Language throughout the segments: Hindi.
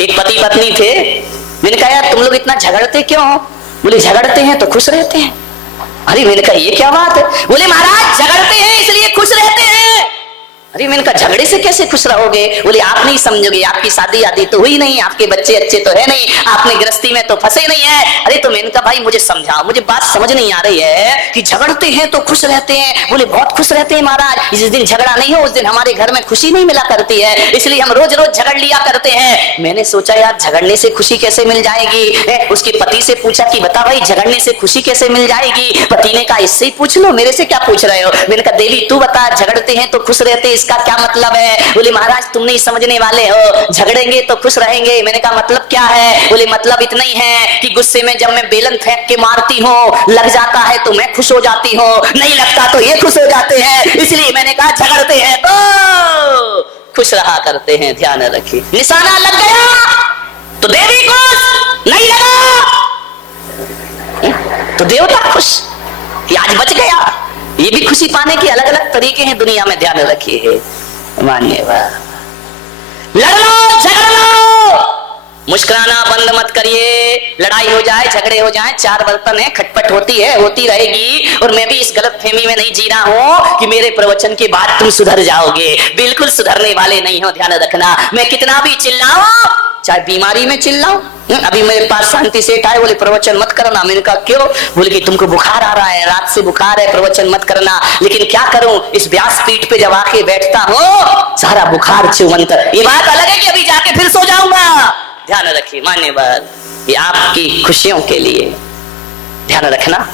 एक पति पत्नी थे। मैंने कहा यार तुम लोग इतना झगड़ते क्यों? बोले झगड़ते हैं तो खुश रहते हैं। अरे मैंने कहा ये क्या बात है? बोले महाराज झगड़ते हैं इसलिए खुश रहते हैं। अरे मैंने कहा झगड़े से कैसे खुश रहोगे? बोले आप नहीं समझोगे, आपकी शादी आदि तो हुई नहीं, आपके बच्चे अच्छे तो है नहीं, आपने गृहस्थी में तो फंसे नहीं है। अरे तो मैंने कहा भाई मुझे समझाओ, मुझे बात समझ नहीं आ रही है कि झगड़ते हैं तो खुश रहते हैं। बोले बहुत खुश रहते हैं महाराज, जिस दिन झगड़ा नहीं हो उस दिन हमारे घर में खुशी नहीं मिला करती है, इसलिए हम रोज रोज झगड़ लिया करते हैं। मैंने सोचा यार झगड़ने से खुशी कैसे मिल जाएगी? उसके पति से पूछा कि बता भाई झगड़ने से खुशी कैसे मिल जाएगी? पति ने कहा इससे ही पूछ लो, मेरे से क्या पूछ रहे हो? मैंने कहा देवी तू बता, झगड़ते हैं तो खुश रहते इसका क्या मतलब है? बोले महाराज तुम नहीं समझने वाले हो, झगड़ेंगे तो खुश रहेंगे। मैंने कहा मतलब क्या है? बोले मतलब इतना ही है कि गुस्से में जब मैं बेलन फेंक के मारती हूँ, लग जाता है तो मैं खुश हो जाती हूँ, नहीं लगता तो ये खुश हो जाते हैं, इसलिए मैंने कहा झगड़ते हैं तो खुश रहा करते हैं। ध्यान रखिए, निशाना लग गया तो देवी खुश, नहीं लगा तो देवता खुश, ये आज बच गया। ये भी खुशी पाने के अलग अलग तरीके हैं दुनिया में, ध्यान रखिए। मान्यवर लड़ लो झगड़ लो, मुस्कुराना बंद मत करिए। लड़ाई हो जाए झगड़े हो जाए, चार बर्तन है, खटपट होती है, होती रहेगी। और मैं भी इस गलत फहमी में नहीं जी रहा हूं कि मेरे प्रवचन के बाद तुम सुधर जाओगे, बिल्कुल सुधरने वाले नहीं हो। ध्यान रखना, मैं कितना भी चिल्लाऊं, चाहे बीमारी में चिल्लाऊं। अभी मेरे पास शांति सेठ आए, बोले प्रवचन मत करना। मैंने कहा क्यों? बोले कि तुमको बुखार आ रहा है, रात से बुखार है, प्रवचन मत करना। लेकिन क्या करूं, इस व्यासपीठ पे जब आके बैठता हूं सारा बुखार चुमंत। ये बात अलग है कि अभी जाके फिर सो जाऊंगा। ध्यान रखिए मान्यवर, ये आपकी खुशियों के लिए। ध्यान रखना,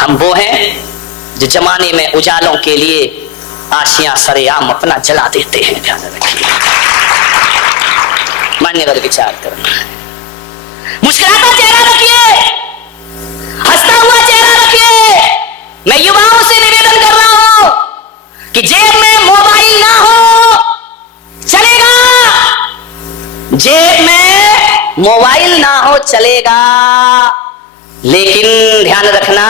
हम वो हैं जो जमाने में उजालों के लिए आशियां सरेआम अपना जला देते हैं। ध्यान रखिए मान्यवर, विचार करना। मुस्कुराता चेहरा रखिए, हंसता हुआ चेहरा रखिए। मैं युवाओं से निवेदन कर रहा हूं कि जेब में मोबाइल ना हो चलेगा, जेब में मोबाइल ना हो चलेगा, लेकिन ध्यान रखना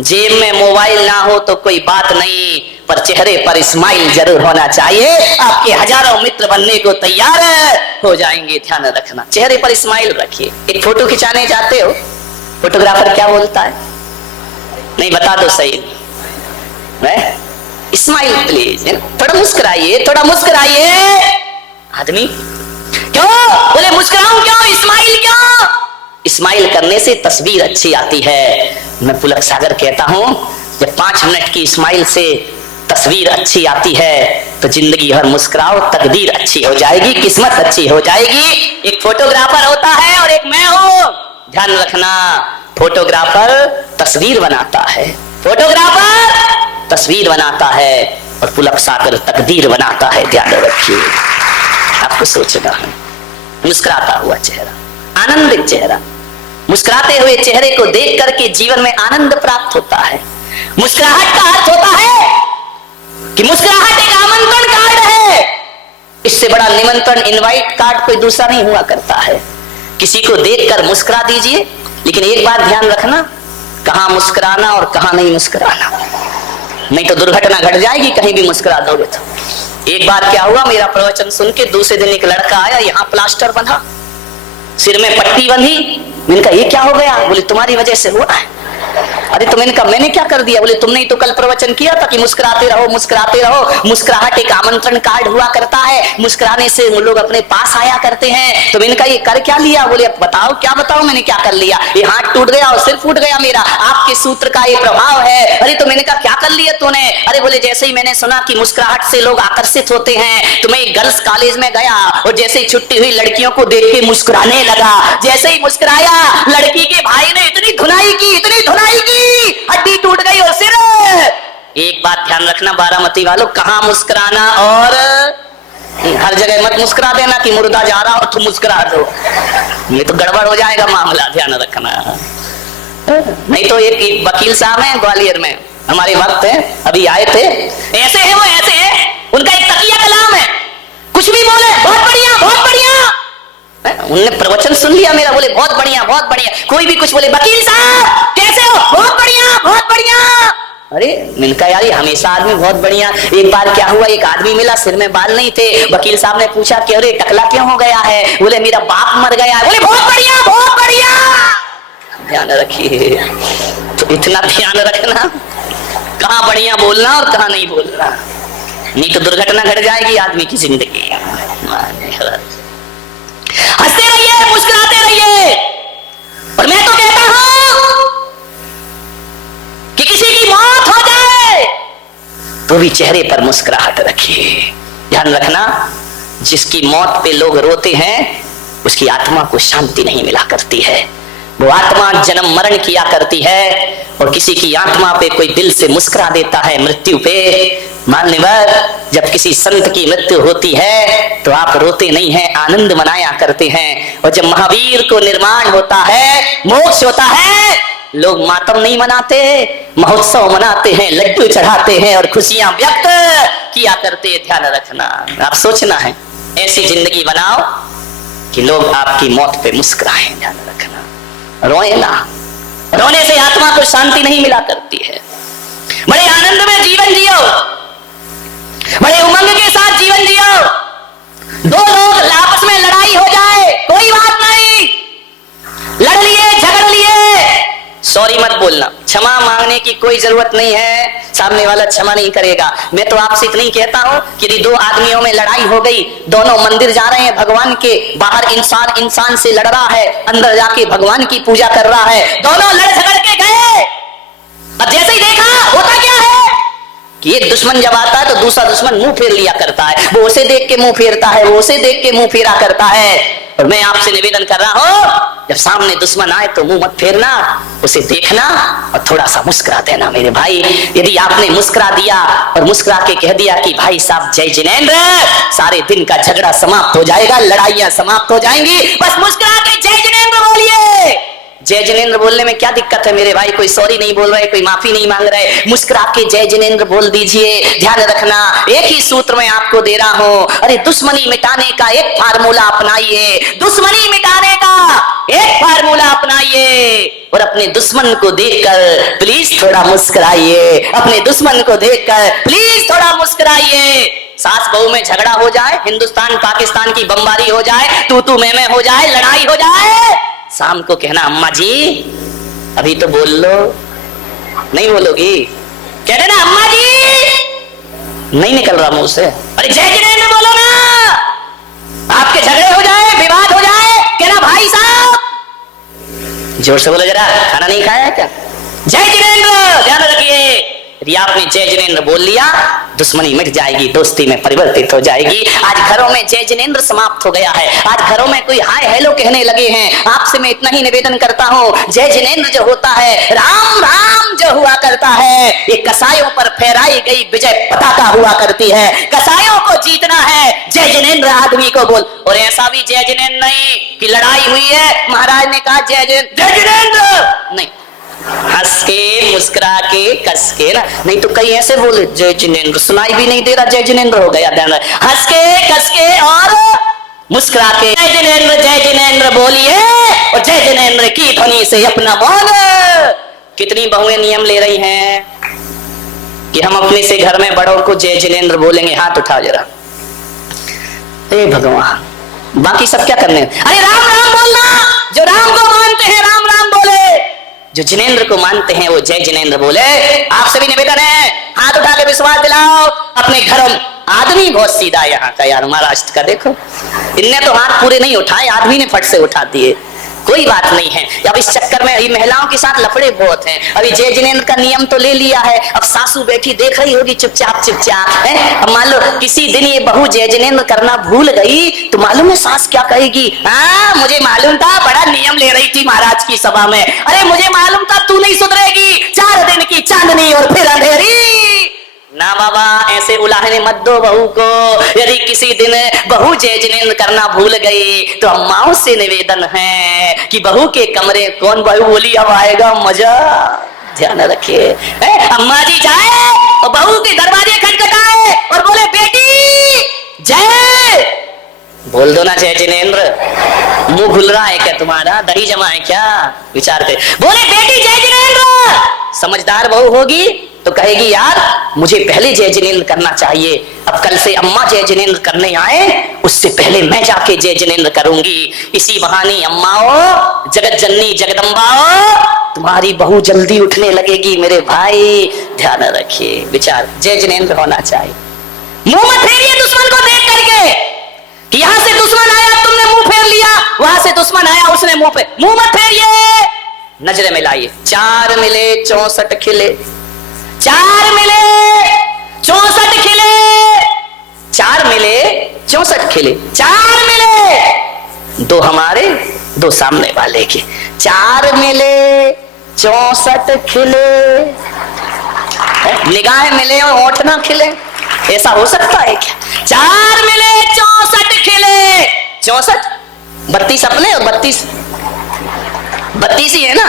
जेब में मोबाइल ना हो तो कोई बात नहीं, पर चेहरे पर स्माइल जरूर होना चाहिए। आपके हजारों मित्र बनने को तैयार हो जाएंगे। ध्यान रखना, चेहरे पर स्माइल रखिए। एक फोटो खिंचाने जाते हो, फोटोग्राफर क्या बोलता है? नहीं बता दो सही, स्माइल प्लीज, थोड़ा मुस्कुराइए, थोड़ा मुस्कुराइए। आदमी क्यों? बोले मुस्कुराऊं क्यों, स्माइल क्यों? स्माइल करने से तस्वीर अच्छी आती है। मैं पुलक सागर कहता हूं, जब 5 मिनट की स्माइल से तस्वीर अच्छी आती है तो जिंदगी भर मुस्कुराओ, तकदीर अच्छी हो जाएगी, किस्मत अच्छी हो जाएगी। एक फोटोग्राफर होता है और एक मैं हूं। ध्यान रखना, फोटोग्राफर तस्वीर बनाता है, फोटोग्राफर तस्वीर बनाता है और पुलक सागर तकदीर बनाता है। ध्यान रखिए, आपको सोचना है। मुस्कुराता हुआ चेहरा, आनंदित चेहरा, मुस्कुराते हुए चेहरे को देख करके जीवन में आनंद प्राप्त होता है। मुस्कुराहट का अर्थ होता है कि मुस्कुराहट एक आमंत्रण कार्ड है। इससे बड़ा निमंत्रण, इनवाइट कार्ड कोई दूसरा नहीं हुआ करता है। किसी को देखकर मुस्कुरा दीजिए, लेकिन एक बात ध्यान रखना, कहां मुस्कुराना और कहां नहीं मुस्कुराना, नहीं तो दुर्घटना घट जाएगी कहीं भी मुस्कुरा दोगे तो। एक बार क्या हुआ, मेरा प्रवचन सुन के दूसरे दिन एक लड़का आया, यहाँ प्लास्टर बंधा, सिर में पट्टी बंधी। मैंने कहा ये क्या हो गया? बोले तुम्हारी वजह से हुआ है। अरे तो मैंने कहा मैंने क्या कर दिया? बोले तुमने ही तो कल प्रवचन किया था कि मुस्कुराते रहो, मुस्कुराते रहो। मुस्कुराहट एक आमंत्रण कार्ड हुआ करता है, मुस्कुराने से लोग अपने पास आया करते हैं। तो मैंने कहा ये कर क्या लिया? बोले बताओ, क्या बताओ मैंने क्या कर लिया? ये हाथ टूट गया और सिर फूट गया मेरा, आपके सूत्र का ये प्रभाव है। अरे तो मैंने कहा क्या कर लिया तूने? अरे बोले जैसे ही मैंने सुना कि मुस्कुराहट से लोग आकर्षित होते हैं तो मैं एक गर्ल्स कॉलेज में गया और जैसे ही छुट्टी हुई लड़कियों को देख के मुस्कुराने लगा। जैसे ही मुस्कुराया, लड़की के भाई ने इतनी धुनाई की, इतनी धुनाई की, हड्डी टूट गई और सिर। एक बात ध्यान रखना बारामती वालों, कहां मुस्कुराना और हर जगह मत मुस्कुरा देना कि मुर्दा जा रहा हो तो मुस्कुरा दो, ये तो गड़बड़ हो जाएगा मामला। ध्यान रखना, नहीं तो एक वकील साहब हैं ग्वालियर में, हमारे वक्त है, अभी आए थे, ऐसे है वो, ऐसे है, उनका एक तकिया कलाम है, कुछ भी बोले बहुत बढ़िया, बहुत बढ़िया। उनने प्रवचन सुन लिया मेरा, बोले बहुत बढ़िया, बहुत बढ़िया। कोई भी कुछ बोले, वकील साहब कैसे हो? बहुत बढ़िया, बहुत बढ़िया। अरे मैंने कहा यार ये हमेशा आदमी बहुत बढ़िया। एक बार क्या हुआ, एक आदमी मिला, सिर में बाल नहीं थे। वकील साहब ने पूछा कि अरे टकला क्यों हो गया है? बोले मेरा बाप मर गया है। बोले बहुत बढ़िया बहुत बढ़िया। ध्यान रखिए, तो इतना ध्यान रखना कहाँ बढ़िया बोलना और कहाँ नहीं बोलना, नहीं तो दुर्घटना घट जाएगी आदमी की जिंदगी। हंसते रहिए, मुस्कुराते रहिए। और मैं तो कहता हूं कि किसी की मौत हो जाए तो भी चेहरे पर मुस्कुराहट रखिए। ध्यान रखना, जिसकी मौत पे लोग रोते हैं उसकी आत्मा को शांति नहीं मिला करती है। वो आत्मा जन्म मरण किया करती है। और किसी की आत्मा पे कोई दिल से मुस्कुरा देता है मृत्यु पे। मान्यवर, जब किसी संत की मृत्यु होती है तो आप रोते नहीं हैं, आनंद मनाया करते हैं। और जब महावीर को निर्माण होता है, मोक्ष होता है, लोग मातम नहीं मनाते, महोत्सव मनाते हैं, लड्डू चढ़ाते हैं और खुशियां व्यक्त किया करते हैं। ध्यान रखना, आप सोचना है ऐसी जिंदगी बनाओ कि लोग आपकी मौत पे मुस्कुराएं। ध्यान रखना, रोए ना, रोने से आत्मा को शांति नहीं मिला करती है। बड़े आनंद में जीवन जियो, बड़े उमंग के साथ जीवन जियो। दो लोग आपस में लड़ाई हो जाए कोई बात नहीं, लड़ लिए झगड़ लिए, सॉरी मत बोलना, क्षमा मांगने की कोई जरूरत नहीं है, सामने वाला क्षमा नहीं करेगा। मैं तो आपसे इतना ही कहता हूं कि यदि दो आदमियों में लड़ाई हो गई, दोनों मंदिर जा रहे हैं भगवान के, बाहर इंसान इंसान से लड़ रहा है, अंदर जाके भगवान की पूजा कर रहा है, दोनों लड़ झगड़ के गए। अब जैसे ही देखा, होता क्या है कि एक दुश्मन जब आता है तो दूसरा दुश्मन मुंह फेर लिया करता है। वो उसे देख के मुंह फेरता है, वो उसे देख के मुंह फेरा करता है। और मैं आपसे निवेदन कर रहा हूं, जब सामने दुश्मन आए तो मुंह मत फेरना, उसे देखना और थोड़ा सा मुस्कुरा देना। मेरे भाई, यदि आपने मुस्कुरा दिया और मुस्कुरा के कह दिया कि भाई साहब जय जिनेंद्र, सारे दिन का झगड़ा समाप्त हो जाएगा, लड़ाइयां समाप्त हो जाएंगी। बस मुस्कुरा के जय जिनेंद्र बोलिए। जय जिनेंद्र बोलने में क्या दिक्कत है मेरे भाई? कोई सॉरी नहीं बोल रहे, कोई माफी नहीं मांग रहे, मुस्कुरा के जय जिनेंद्र बोल दीजिए। ध्यान रखना, एक ही सूत्र में आपको दे रहा हूं, अरे दुश्मनी मिटाने का एक फार्मूला अपनाइए, दुश्मनी मिटाने का एक फार्मूला अपनाइए। और अपने दुश्मन को देखकर प्लीज थोड़ा मुस्कुराइए, अपने दुश्मन को देखकर प्लीज थोड़ा मुस्कुराइए। सास बहू में झगड़ा हो जाए, हिंदुस्तान पाकिस्तान की बमबारी हो जाए, तू मैं हो जाए, लड़ाई हो जाए, शाम को कहना अम्मा जी अभी तो बोल लो। नहीं बोलोगी? कह देना अम्मा जी, नहीं निकल रहा मुंह से, अरे जय जिनेंद्र बोलो ना। आपके झगड़े हो जाए, विवाद हो जाए, कहना भाई साहब, जोर से बोलो जरा, खाना नहीं खाया क्या? जय जिनेंद्र। ध्यान रखिए, यदि आपने जय जिनेंद्र बोल लिया, दुश्मनी मिट जाएगी, दोस्ती में परिवर्तित हो जाएगी। आज घरों में जय जिनेंद्र समाप्त हो गया है, आज घरों में कोई हाय हेलो कहने लगे हैं। आपसे मैं इतना ही निवेदन करता हूं, जय जिनेंद्र जो होता है, राम राम जो हुआ करता है, ये कसायों पर फहराई गई विजय पताका हुआ करती है। कसायों को जीतना है, जय जिनेंद्र आदमी को बोल। और ऐसा भी जय जिनेंद्र नहीं कि लड़ाई हुई है, महाराज ने कहा जय जिनेंद्र, नहीं, हंस के मुस्कुरा के कस के ना, नहीं तो कई ऐसे बोले जय जिनेंद्र, सुनाई भी नहीं दे रहा, जय जिनेंद्र हो गया। ध्यान, हंस के कस के और मुस्कुरा के जय जिनेंद्र बोलिए और जय जिनेंद्र की ध्वनि से अपना मौन। कितनी बहुएं नियम ले रही हैं कि हम अपने से घर में बड़ों को जय जिनेंद्र बोलेंगे। हाथ उठा जरा, हे भगवान, बाकी सब क्या करने? अरे राम राम बोलना, जो राम को मानते हैं राम राम बोले, जो जिनेंद्र को मानते हैं वो जय जिनेंद्र बोले। आपसे भी निवेदन है, हाथ उठा के विश्वास दिलाओ अपने घरों। आदमी बहुत सीधा यहाँ का, यार महाराष्ट्र का देखो, इनने तो हाथ पूरे नहीं उठाए, आदमी ने फट से उठा दिए। कोई बात नहीं है, अब इस चक्कर में अभी महिलाओं के साथ लफड़े बहुत हैं। अभी जय जिनेंद्र का नियम तो ले लिया है, अब सासू बैठी देख रही होगी चुपचाप चुपचाप है। अब मान लो किसी दिन ये बहू जय जिनेंद्र करना भूल गई तो मालूम है सास क्या कहेगी? हाँ मुझे मालूम था, बड़ा नियम ले रही थी महाराज की सभा में, अरे मुझे मालूम था तू नहीं सुधरेगी, 4 दिन की चांदनी और फिर अंधेरी। ना बाबा, ऐसे उलाहने मत दो बहू को। यदि किसी दिन बहू जय जिनेंद्र करना भूल गई तो अम्माओं से निवेदन है कि बहू के कमरे कौन बहू बोली अब आएगा मजा। ध्यान रखिए, अम्मा जी जाए और बहू के दरवाजे खटखटाए और बोले बेटी जय, बोल दो ना जय जिनेंद्र। मुंह खुल रहा है क्या तुम्हारा? दही जमा है क्या? विचार कर, बोले बेटी जय जिनेंद्र। समझदार बहू होगी तो कहेगी यार मुझे पहले जय जिनेंद्र करना चाहिए, अब कल से अम्मा जय जिनेंद्र करने आए उससे पहले मैं जाके जय जिनेंद्र करूंगी। इसी बहाने अम्माओ, जगत जननी जगदम्बाओ, तुम्हारी बहू जल्दी उठने लगेगी मेरे भाई, ध्यान रखिए। विचार जय जिनेंद्र होना चाहिए। मुंह मत फेरिए दुश्मन को देख करके कि यहां से दुश्मन आया तुमने मुंह फेर लिया, वहां से दुश्मन आया उसने मुंह मत फेरिए। नजरें मिलाइए। 4 मिले 64 खिले, 4 मिले 64 खिले, 4 मिले 64 खिले, 4 मिले 2 हमारे 2 सामने वाले के, 4 मिले 64 खिले। निगाहें मिले और होंठ ना खिले, ऐसा हो सकता है क्या? 4 मिले 64 खिले, 64 32 अपने और 32 ही है ना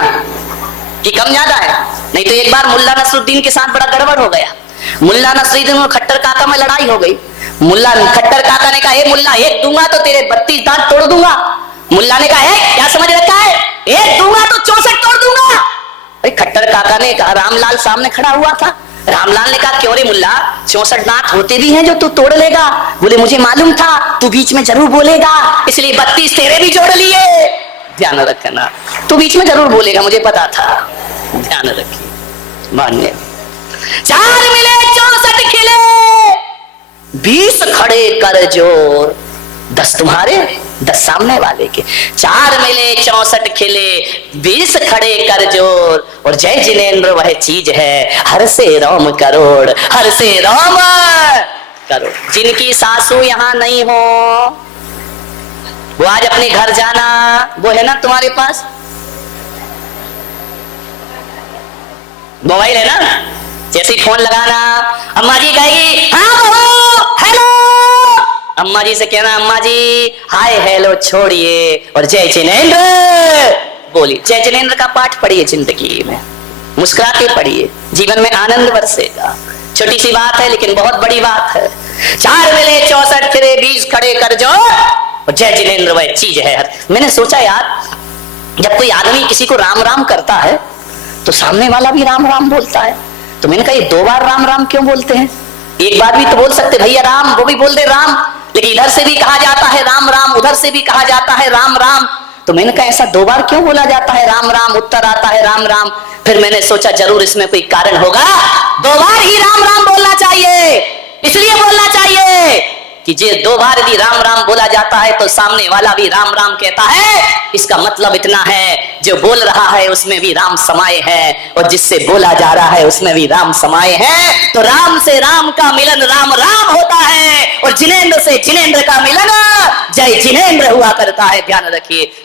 कि कम ज्यादा है? नहीं तो एक बार मुल्ला नसरुद्दीन के साथ बड़ा गड़बड़ हो गया। मुल्ला नसरुद्दीन और खट्टर काका में लड़ाई हो गई। मुल्ला खट्टर काका ने कहा हे मुल्ला एक दूंगा तो तेरे 32 दांत तोड़ दूंगा। मुल्ला ने कहा है क्या समझ रखा है, एक दूंगा तो 64 तोड़ दूंगा। अरे खट्टर काका ने कहा, रामलाल सामने खड़ा हुआ था, रामलाल ने कहा क्यों रे मुल्ला 64 दांत होते भी हैं जो तू तोड़ लेगा? बोले मुझे मालूम था तू बीच में जरूर बोलेगा, इसलिए 32 तेरे भी जोड़ लिए। ध्यान रखना, तू बीच में जरूर बोलेगा, मुझे पता था। ध्यान रखिए। मान्य 4 मिले 64 खिले, 20 खड़े कर जोर, 10 तुम्हारे 10 सामने वाले के। 4 मिले 64 खिले, 20 खड़े कर जोर, और जय जिनेंद्र वह चीज है हर से राम करोड़, हर से राम करोड़। जिनकी सासू यहां नहीं हो वो आज अपने घर जाना, वो है ना तुम्हारे पास मोबाइल है ना, जैसे ही फोन लगाना अम्मा जी कहेगी हाँ बहू हेलो, अम्मा जी से कहना अम्मा जी हाय हेलो छोड़िए और जय जिनेंद्र बोलिए। जय जिनेंद्र का पाठ पढ़िए, जिंदगी में मुस्कुरा के पढ़िए, जीवन में आनंद बरसेगा। छोटी सी बात है लेकिन बहुत बड़ी बात है। 4 मिले 64 खिले, 20 खड़े कर जो, और जय जिनेंद्र वह चीज है। मैंने सोचा यार जब कोई आदमी किसी को राम राम करता है तो सामने वाला भी राम राम बोलता है, तो मैंने कहा ये 2 बार राम राम क्यों बोलते हैं? एक बार भी तो बोल सकते भैया राम, वो भी बोल दे राम, लेकिन इधर से भी कहा जाता है राम राम, उधर से भी कहा जाता है राम राम, तो मैंने कहा ऐसा 2 बार क्यों बोला जाता है राम राम, उत्तर आता है राम राम। फिर मैंने सोचा जरूर इसमें कोई कारण होगा, 2 बार ही राम राम बोलना चाहिए। इसलिए बोलना चाहिए कि जे 2 बार भी राम राम बोला जाता है तो सामने वाला भी राम राम कहता है। इसका मतलब इतना है जो बोल रहा है उसमें भी राम समाये है, और जिससे बोला जा रहा है उसमें भी राम समाये है। तो राम से राम का मिलन राम राम होता है, और जिनेंद्र से जिनेंद्र का मिलन जय जिनेंद्र हुआ करता है। ध्यान रखिए।